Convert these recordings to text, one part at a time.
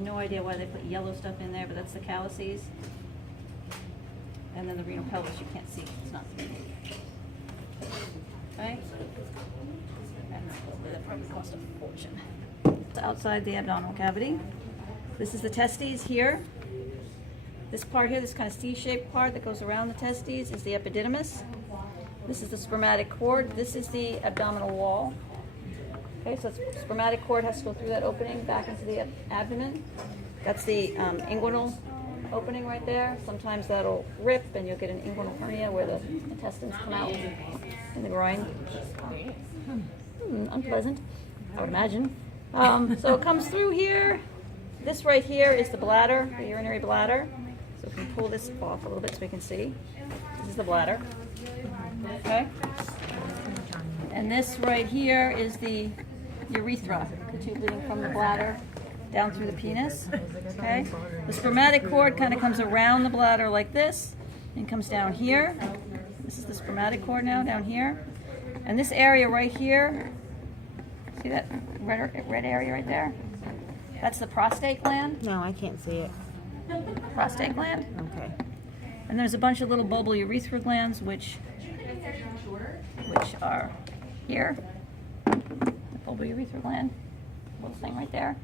no idea why they put yellow stuff in there, but that's the calyces. And then the renal pelvis you can't see, it's not 3D. Okay? And that probably cost a fortune. It's outside the abdominal cavity. This is the testes here. This part here, this kind of C-shaped part that goes around the testes is the epididymis. This is the spermatic cord. This is the abdominal wall. Okay, so the spermatic cord has to go through that opening back into the abdomen. That's the inguinal opening right there. Sometimes that'll rip and you'll get an inguinal hernia where the intestines come out in the groin. Unpleasant, I would imagine. So it comes through here. This right here is the bladder, the urinary bladder. So if we pull this off a little bit so we can see. This is the bladder. Okay. And this right here is the urethra, the tube leading from the bladder down through the penis. Okay. The spermatic cord kind of comes around the bladder like this and comes down here. This is the spermatic cord now down here. And this area right here, see that red area right there? That's the prostate gland. No, I can't see it. Prostate gland. Okay. And there's a bunch of little bulbar urethra glands which are here. The bulbar urethra gland, little thing right there.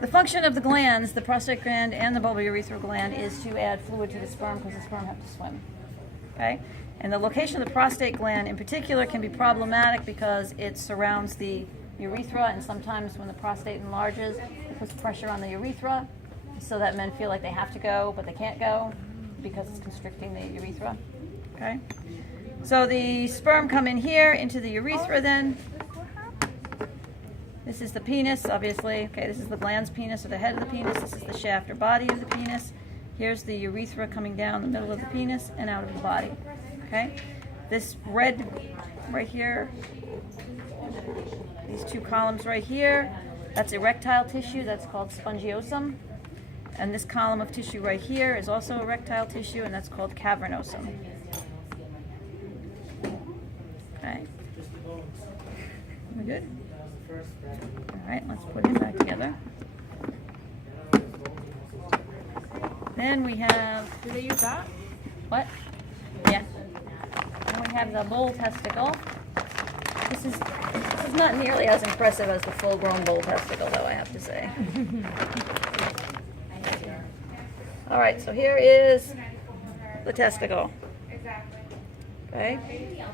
The function of the glands, the prostate gland and the bulbar urethra gland, is to add fluid to the sperm because the sperm have to swim. Okay? And the location of the prostate gland in particular can be problematic because it surrounds the urethra, and sometimes when the prostate enlarges, it puts pressure on the urethra so that men feel like they have to go, but they can't go because it's constricting the urethra. Okay? So the sperm come in here into the urethra then. This is the penis, obviously. Okay, this is the glans penis or the head of the penis. This is the shaft or body of the penis. Here's the urethra coming down the middle of the penis and out of the body. Okay? This red right here, these two columns right here, that's erectile tissue, that's called spongiosum. And this column of tissue right here is also erectile tissue, and that's called cavernosum. Okay. We good? All right, let's put it back together. Then we have... Do they use that? What? Yeah. Then we have the bull testicle. This is not nearly as impressive as the full-grown bull testicle, though, I have to say. All right, so here is the testicle. Okay.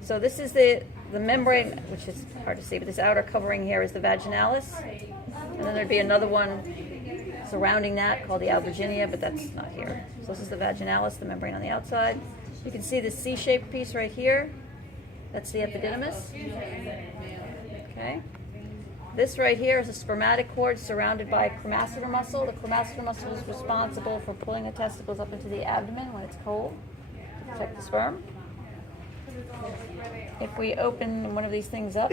So this is the membrane, which is hard to see, but this outer covering here is the vaginalis. And then there'd be another one surrounding that called the albuginea, but that's not here. So this is the vaginalis, the membrane on the outside. You can see this C-shaped piece right here. That's the epididymis. Okay. This right here is a spermatic cord surrounded by cremaster muscle. The cremaster muscle is responsible for pulling the testicles up into the abdomen when it's cold to protect the sperm. If we open one of these things up,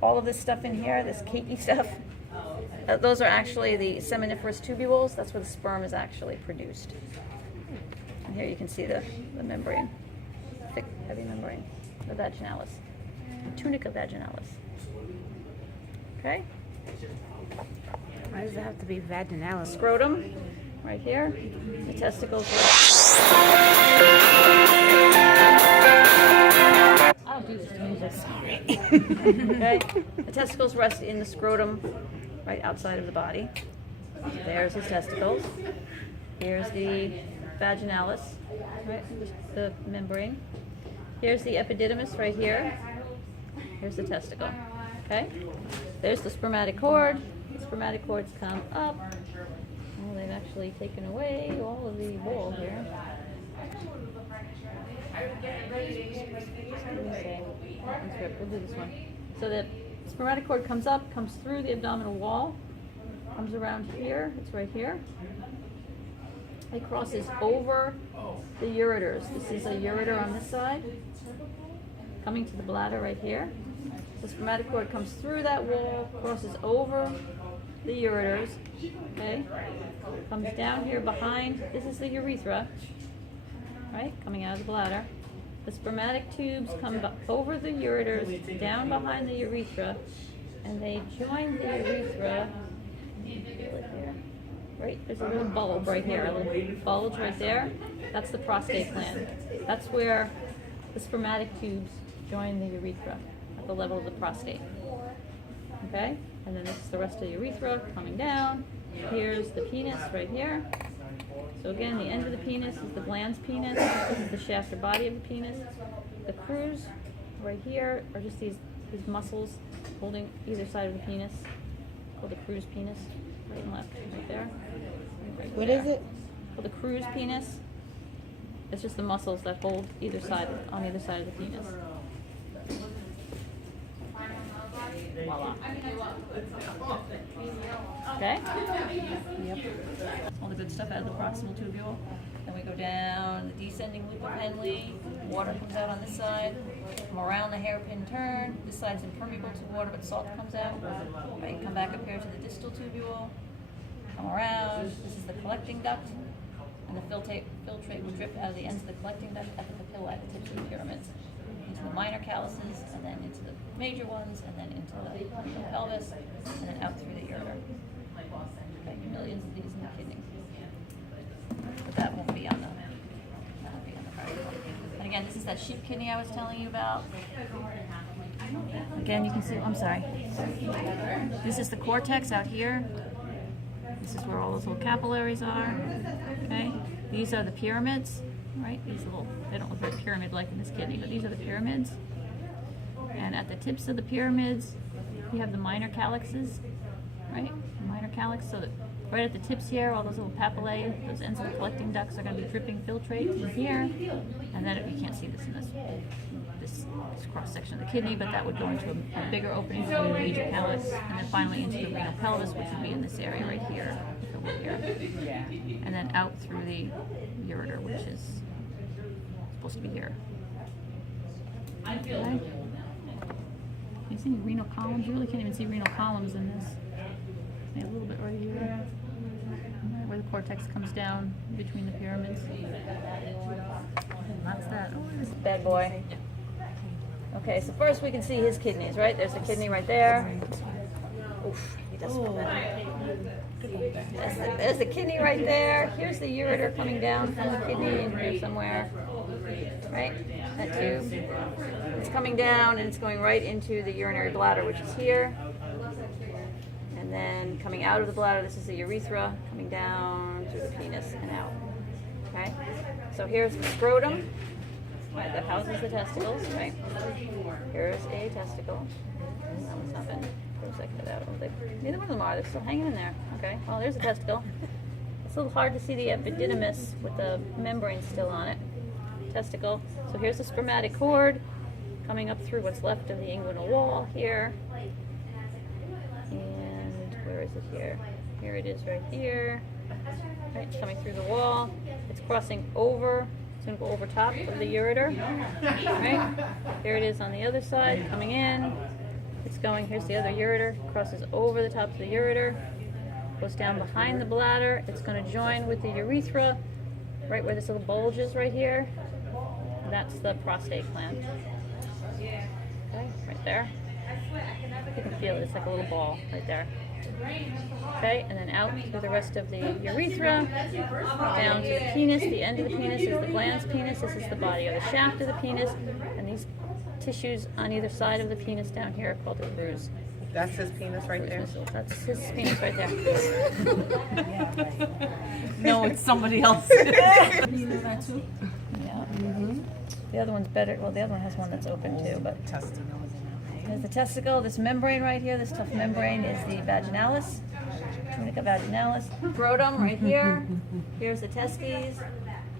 all of this stuff in here, this cakey stuff, those are actually the seminiferous tubules. That's where the sperm is actually produced. And here you can see the membrane, thick, heavy membrane, the vaginalis, the tunica vaginalis. Okay? Why does it have to be vaginalis? Scrotum, right here. The testicles. I'll do this to me. Sorry. Okay? The testicles rest in the scrotum, right outside of the body. There's his testicles. Here's the vaginalis, right, the membrane. Here's the epididymis right here. Here's the testicle. Okay? There's the spermatic cord. The spermatic cords come up. Oh, they've actually taken away all of the wall here. We'll do this one. So the spermatic cord comes up, comes through the abdominal wall, comes around here. It's right here. It crosses over the ureters. This is a ureter on this side, coming to the bladder right here. The spermatic cord comes through that wall, crosses over the ureters, okay? Comes down here behind, this is the urethra, right? Coming out of the bladder. The spermatic tubes come over the ureters, down behind the urethra, and they join the urethra. Feel it here. Right, there's a little bulb right here, a little bulge right there. That's the prostate gland. That's where the spermatic tubes join the urethra at the level of the prostate. Okay, and then this is the rest of the urethra coming down. Here's the penis right here. So again, the end of the penis is the glans penis. This is the shaft or body of the penis. The crus right here are just these muscles holding either side of the penis, called the crus penis, right and left, right there. Right What there. is it? Called the crus penis. It's just the muscles that hold either side on either side of the penis. Voila. Okay? Yep. All the good stuff out of the proximal tubule. Then we go down the descending loop of Henle. Water comes out on this side. Come around the hairpin turn. This side's impermeable to water, but salt comes out. Right, come back up here to the distal tubule. Come around. This is the collecting duct. And the filtrate will drip out of the ends of the collecting duct at the papillae at the tips of the pyramids. Into the minor calluses, and then into the major ones, and then into the pelvis, and then out through the ureter. Okay, millions of these in the kidney. But that won't be on the practical. And again, this is that sheep kidney I was telling you about. Again, you can see, I'm sorry. This is the cortex out here. This is where all those little capillaries are. Okay? These are the pyramids, right? These little, they don't look very pyramid-like in this kidney, but these are the pyramids. And at the tips of the pyramids, you have the minor calyxes, right? The minor calyx, so that right at the tips here, all those little papillae, those ends of the collecting ducts are going to be dripping filtrate in here. And then you can't see this in this cross-section of the kidney, but that would go into a bigger opening for the major calyx, and then finally into the renal pelvis, which would be in this area right here, over here. And then out through the ureter, which is supposed to be here. Okay. You see any renal columns? You really can't even see renal columns in this. Maybe a little bit right here, where the cortex comes down between the pyramids. And that's that. Oh, this bad boy. Okay, so first we can see his kidneys, right? There's the kidney right there. Oof, he does smell bad. There's the kidney right there. Here's the ureter coming down from the kidney in here somewhere. Right? That tube. It's coming down and it's going right into the urinary bladder, which is here. And then coming out of the bladder, this is the urethra, coming down through the penis and out. Okay? So here's the scrotum. Right, that houses the testicles, right? Here's a testicle. That one's not been for a second out. Neither one of them are. They're still hanging in there. Okay, well, there's a testicle. It's a little hard to see the epididymis with the membrane still on it. Testicle. So here's the spermatic cord coming up through what's left of the inguinal wall here. And where is it here? Here it is right here. Right, it's coming through the wall. It's crossing over. It's going to go over top of the ureter. Right? Here it is on the other side, coming in. It's going, here's the other ureter, crosses over the top of the ureter, goes down behind the bladder. It's going to join with the urethra, right where this little bulge is right here. That's the prostate gland. Okay, right there. You can feel it, it's like a little ball right there. Okay, and then out through the rest of the urethra, down to the penis. The end of the penis is the glans penis. This is the body or the shaft of the penis. And these tissues on either side of the penis down here are called the crus. That's his penis right there? That's his penis right there. No, it's somebody else. You know that too? Yeah. The other one's better. Well, the other one has one that's open too, but there's the testicle. This membrane right here, this tough membrane, is the vaginalis, tunica vaginalis. Scrotum right here. Here's the testes.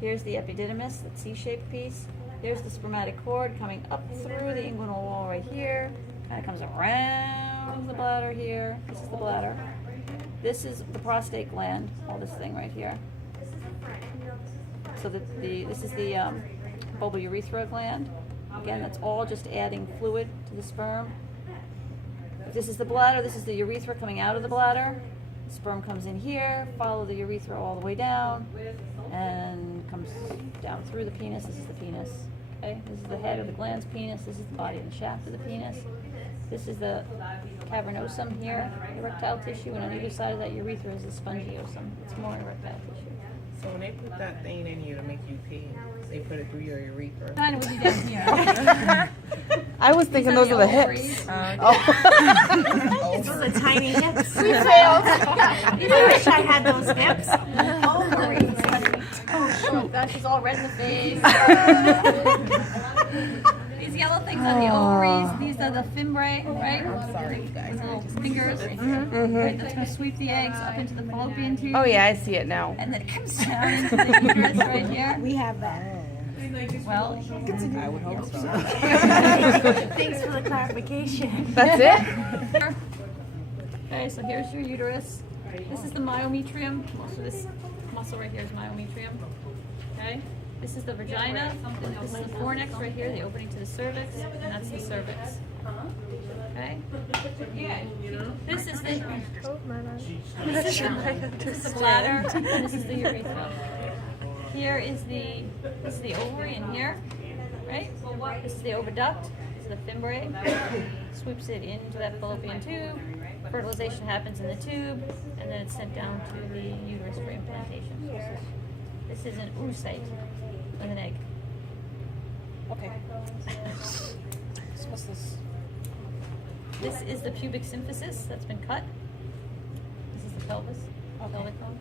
Here's the epididymis, that C-shaped piece. Here's the spermatic cord coming up through the inguinal wall right here. Kind of comes around the bladder here. This is the bladder. This is the prostate gland. All this thing right here. So this is the bulbourethra gland. Again, that's all just adding fluid to the sperm. This is the bladder. This is the urethra coming out of the bladder. The sperm comes in here, follow the urethra all the way down, and comes down through the penis. This is the penis. Okay, this is the head of the glans penis. This is the body and the shaft of the penis. This is the cavernosum here, erectile tissue, and on either side of that urethra is the spongiosum. It's more erectile tissue. So when they put that thing in you to make you pee, they put it through your urethra. Kind of would be down here. I was thinking those are the hips. Those are tiny hips. We failed. I wish I had those hips. Oh gosh, she's all red in the face. These yellow things are the ovaries. These are the fimbriae, right? I'm sorry, you guys. These little fingers. Right, that's going to sweep the eggs up into the fallopian tube. Oh yeah, I see it now. And then it comes down into the uterus right here. We have that. Well, I would hope so. Thanks for the clarification. That's it? okay, so here's your uterus. This is the myometrium. So this muscle right here is myometrium. Okay? This is the vagina. This is the fornix right here, the opening to the cervix, and that's the cervix. Okay? This is the bladder, and this is the urethra. Here is the ovary in here, right? This is the oviduct. This is the fimbriae. Sweeps it into that fallopian tube. Fertilization happens in the tube, and then it's sent down to the uterus for implantation. This is an oocyte with an egg. Okay. So what's this? This is the pubic symphysis that's been cut. This is the pelvis, pelvic bone.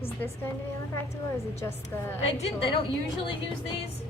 Is this going to be on the practical, or is it just the? They don't usually use these,